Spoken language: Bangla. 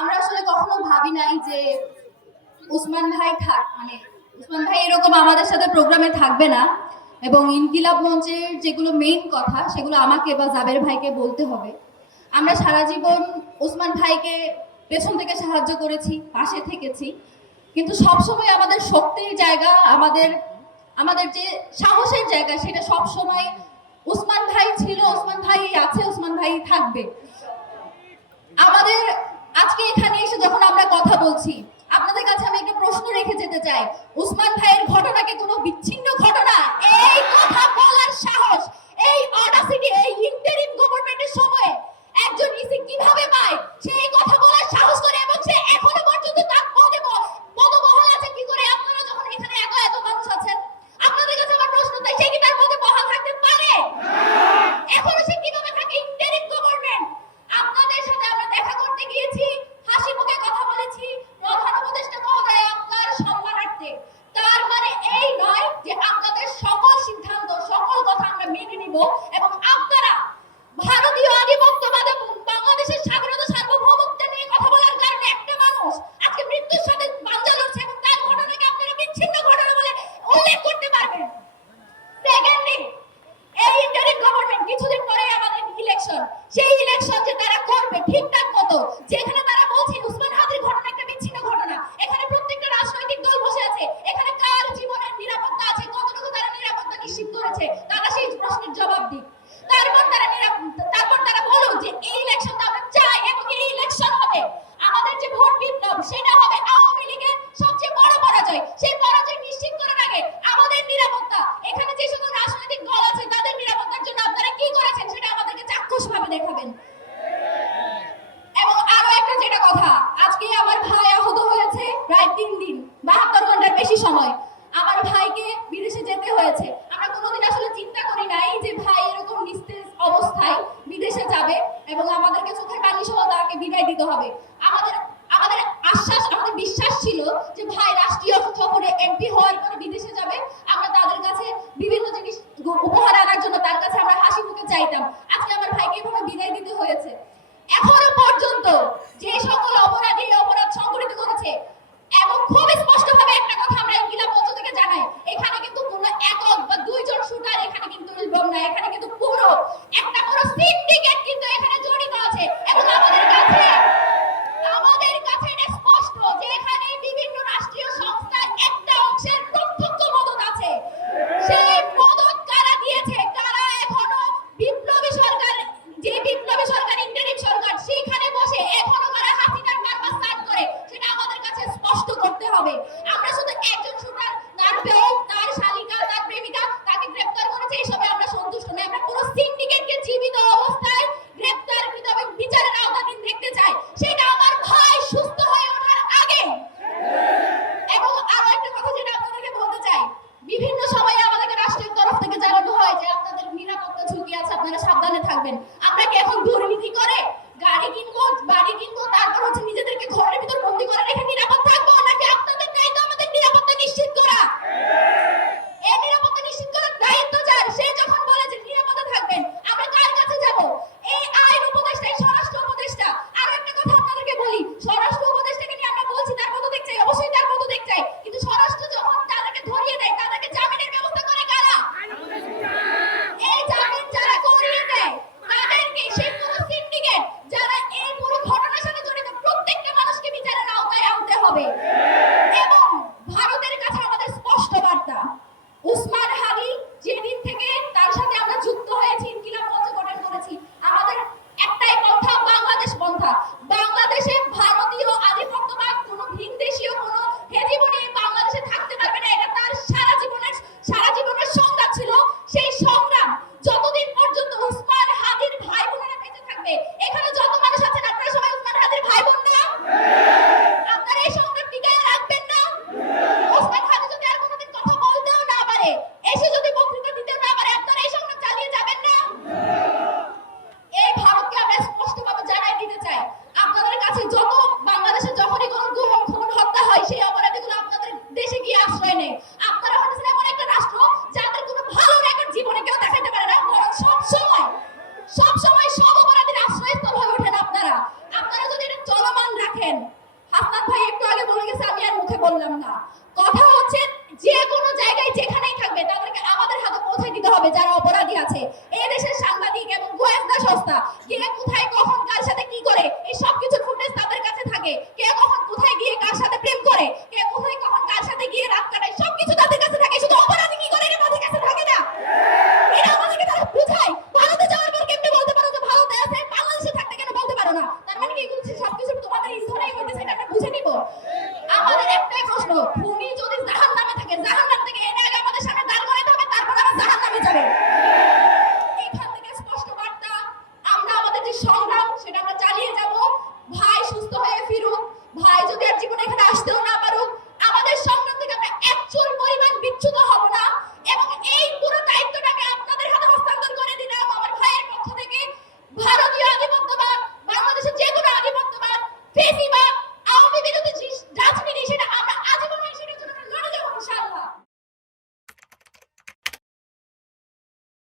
আমরা আসলে কখনো ভাবি নাই যে উসমান ভাই থাক মানে উসমান ভাই এরকম আমাদের সাথে প্রোগ্রামে থাকবে না। এবং ইনকিলাব মঞ্চের যেগুলো মেইন কথা, সেগুলো আমাকে বা জাবের ভাইকে বলতে হবে। আমরা সারা জীবন উসমান ভাইকে পেছন থেকে সাহায্য করেছি, পাশে থেকেছি। কিন্তু সবসময় আমাদের শক্তির জায়গা, আমাদের আমাদের যে সাহসের জায়গা, সেটা সবসময় উসমান ভাই ছিল উসমান ভাই আছে উসমান ভাই থাকবে। আমাদের আজকে এখানে এসে যখন আমরা কথা বলছি, আপনাদের কাছে আমি একটা প্রশ্ন রেখে যেতে চাই। উসমান ভাই robô é দেখাবেন এবং আরও একটা যেটা কথা আজকে আমার ভাই আহত হয়েছে প্রায় তিন দিন, বাহাত্তর ঘণ্টার বেশি সময়। আমার ভাইকে বিদেশে যেতে হয়েছে। আমরা কোনোদিন আসলে চিন্তা করি নাই যে ভাই এরকম নিস্তেজ অবস্থায় বিদেশে যাবে এবং আমাদেরকে চোখের পানি সহ তাকে বিদায় দিতে হবে। আমাদের আমাদের আশ্বাস, আমাদের বিশ্বাস ছিল যে ভাই রাষ্ট্রীয় সফরে এমপি হওয়ার হবে বলেছেন হাসনাত ভাই, একটু আগে বলে গেছে, আমি আর মুখে বললাম না। কথা হচ্ছে, যে কোনো জায়গায় যেখানেই থাকবে, তাদেরকে আমাদের হাতে পৌঁছে দিতে হবে, যারা অপরাধী আছে। এই দেশের সাংবাদিক এবং গোয়েন্দা সংস্থা গিয়ে